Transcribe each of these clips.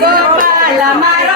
Gopala Mara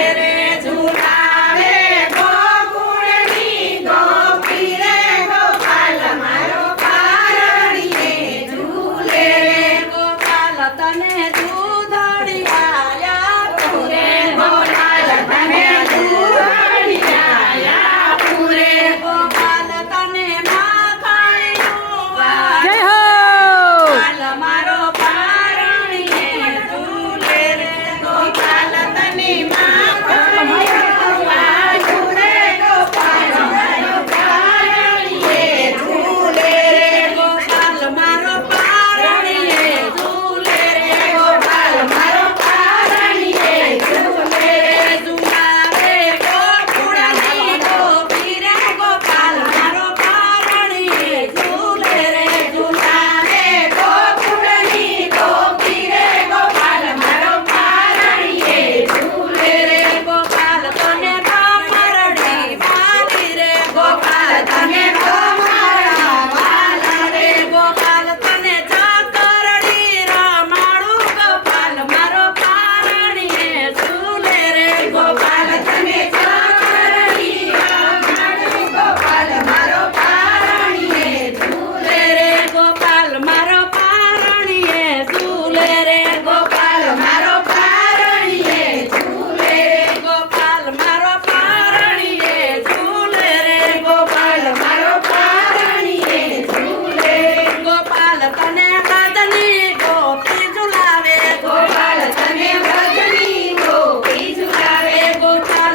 Spirit.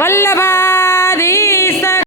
Vallabha